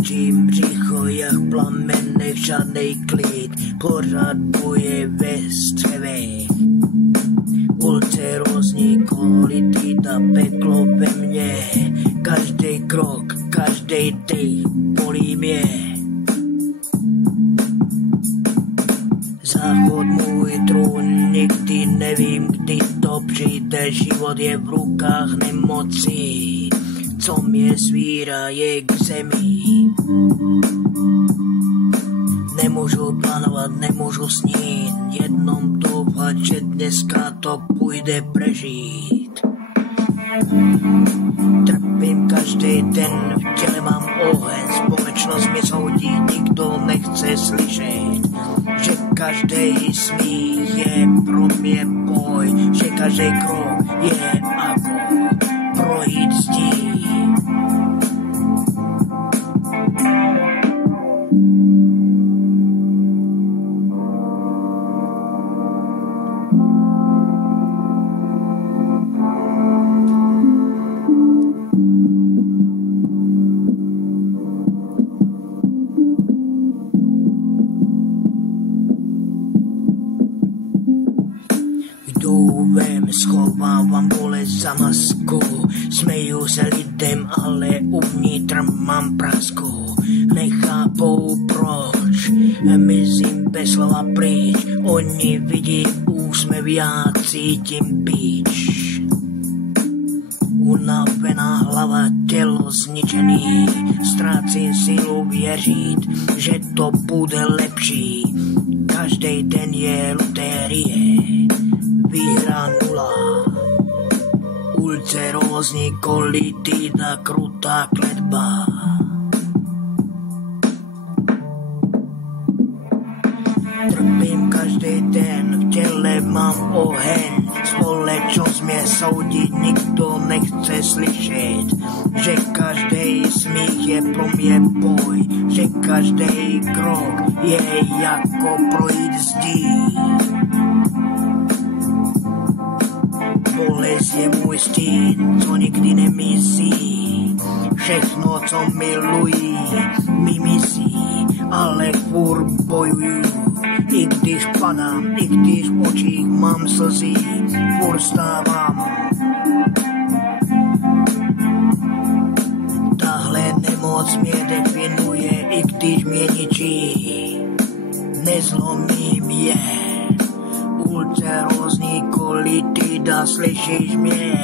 Tlačím břicho jak plamen, nech žádnej klid, pořád boje ve střevě. Ulcerózní kolitida, peklo ve mně, každej krok, každej dej bolí mě. Záchod můj trůn, nikdy nevím, kdy to přijde, život je v rukách nemocí, co mě svírá je k zemi. Nemůžu plánovat, nemůžu snít, jenom doufat, že dneska to půjde prežít. Trpím každý den, v těle mám oheň, společnost mě soudí, nikdo nechce slyšet, že každý smích je pro mě boj, že každý krok je jako projít zdí. Schovávám bolest za masku, smeju se lidem, ale uvnitř mám prasku. Nechápou proč, mizím bez slova pryč, oni vidí úsměv, já cítím bič. Unavená hlava, tělo zničený, ztrácím sílu věřit, že to bude lepší. Každý den je loterie, výhra nula. Ulcerózní kolitida, krutá kletba. Trpím každý den, v těle mám oheň, společnost mě soudí, nikdo nechce slyšet, že každý smích je pro mě boj, že každý krok je jako projít zdí. Bolest je můj stín, co nikdy nemizí, všechno, co milují, mi mizí, ale furt bojuju. I když padám, i když v očích mám slzy, furt stávám. Tahle nemoc mě definuje, i když mě ničí, nezlomím je. Ulcerózní kolitida, slyšíš mě?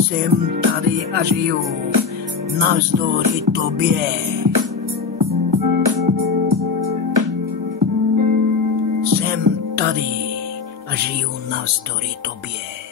Jsem tady a žiju navzdory tobě. Jsem tady a žiju navzdory tobě.